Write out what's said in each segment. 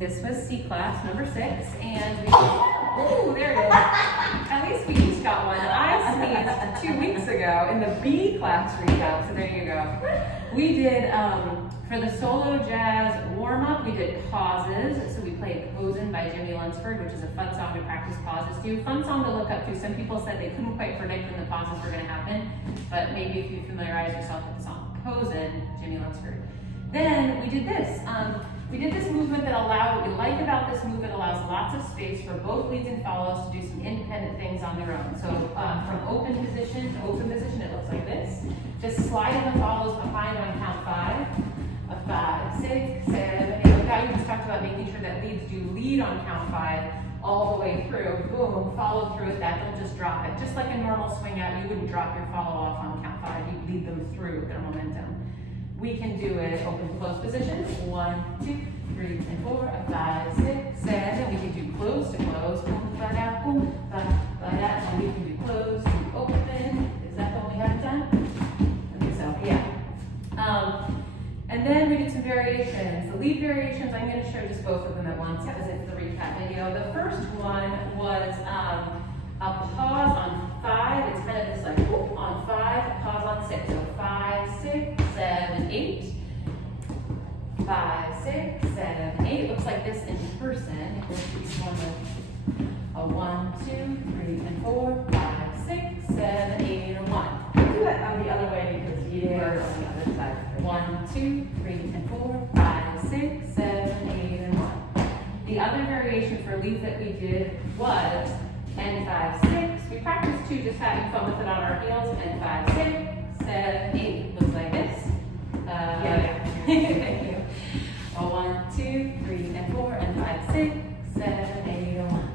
This was C class number 6, and we, ooh, there it is. At least we each got one. I sneezed 2 weeks ago in the B class recap, so there you go. We did, for the solo jazz warm-up, we did pauses. So we played Posen by Jimmy Lunsford, which is a fun song to practice pauses to. Fun song to look up to. Some people said they couldn't quite predict when the pauses were going to happen, but maybe if you familiarize yourself with the song Posen, Jimmy Lunsford. Then we did this. We did this movement that what we like about this movement allows lots of space for both leads and follows to do some independent things on their own. So from open position to open position, it looks like this. Just sliding the follows behind on count 5. 5, 6, 7, 8. Like that, we just talked about making sure that leads do lead on count 5 all the way through. Boom, follow through with that. They'll just drop it. Just like a normal swing out, you wouldn't drop your follow off on count 5. You'd lead them through with their momentum. We can do it open to close position. 1, 2, 3, and 4, 5, 6, 7. We can do close to close. Boom, ba da, boom, ba da. And we can do close to open. Is that the one we haven't done? I think so. Yeah. And then we did some variations. The lead variations, I'm going to show just both of them at once because it's the recap video. The first one was a pause on 5. It's kind of this like whoop on 5, pause on 6. So 5, 6, 7, 8. 5, 6, 7, 8. Looks like this in person. A 1, 2, 3, and 4, 5, 6, 7, 8, and 1. Do it on the other way because you were on the other side. 1, 2, 3, and 4, 5, 6, 7, 8, and 1. The other variation for leads that we did was N5, 6. We practiced too, just having fun with it on our heels. N5, 6, 7, 8. Looks like this. Thank you. 1, 2, 3, and 4, and 5, 6, 7, 8, and 1.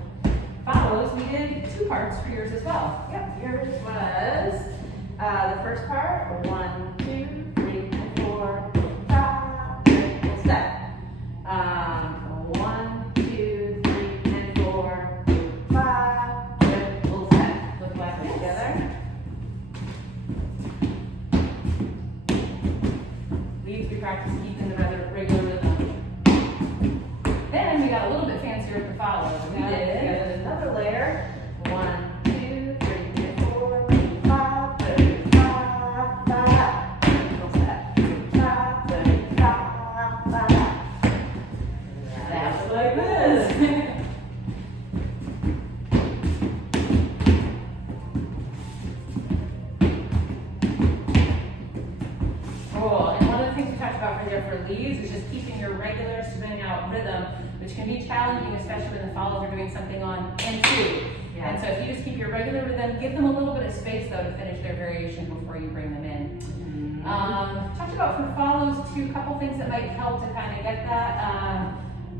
Follows, we did 2 parts for yours as well. Yep, yours was the first part, 1, 2, 3, and 4, 5, triple step. 1, 2, 3, and 4, 5, triple step. Look back Yes. together. Leads, we practice keeping the regular rhythm. Then we got a little bit fancier with the follows. We did another layer. 1, 2, 3, and 4, 5, 35, 5. Triple step. 5, 35, 5. that's like this. Cool. And one of the things we talked about right there for leads is just keeping your regular swing out rhythm, which can be challenging, especially when the follows are doing something on N2. Yeah. And so if you just keep your regular rhythm, give them a little bit of space though to finish their variation before you bring them in. Talked about for follows too, a couple things that might help to kind of get that.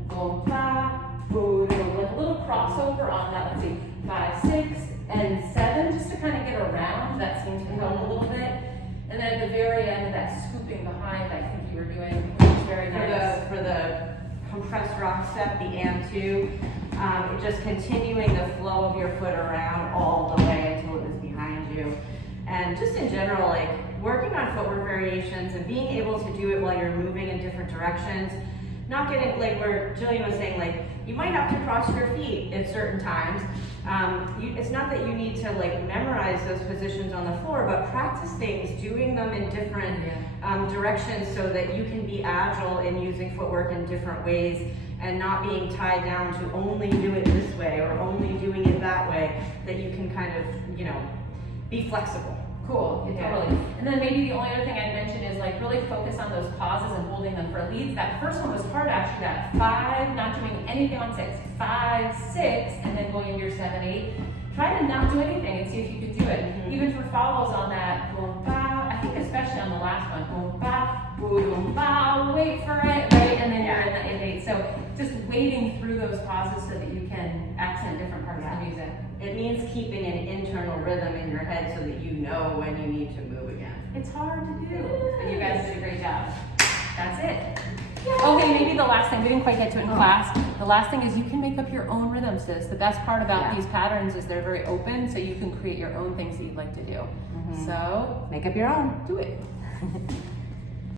Boom, ba, boom, like a little crossover on that. Let's see, 5, 6, and 7, just to kind of get around. That seems to help a little bit. And then at the very end, that scooping behind, I think you were doing, which is very nice. For the compressed rock step, the and 2, just continuing the flow of your foot around all the way until it is behind you. And just in general, like working on footwork variations and being able to do it while you're moving in different directions. Not getting, like where Jillian was saying, like, you might have to cross your feet at certain times. It's not that you need to like memorize those positions on the floor, but practice things, doing them in different directions so that you can be agile in using footwork in different ways and not being tied down to only do it this way or only doing it that way, that you can kind of, be flexible. Cool, yeah, totally. And then maybe the only other thing I'd mention is like really focus on those pauses and holding them for leads. That first one was hard actually, that 5, not doing anything on 6, 5, 6, and then going into your 7, 8. Try to not do anything and see if you can do it. Mm-hmm. Even for follows on that, boom, ba, I think especially on the last one, boom, ba, boom, ba, wait for it, right? And then you're in 8. So just wading through those pauses so that you can accent different parts of the music. It means keeping an internal rhythm in your head so that you know when you need to move again. It's hard to do, but you guys did a great job. That's it. Okay, maybe the last thing, we didn't quite get to it in class. The last thing is you can make up your own rhythms, sis. The best part about these patterns is they're very open, so you can create your own things that you'd like to do. So, Make up your own. do it.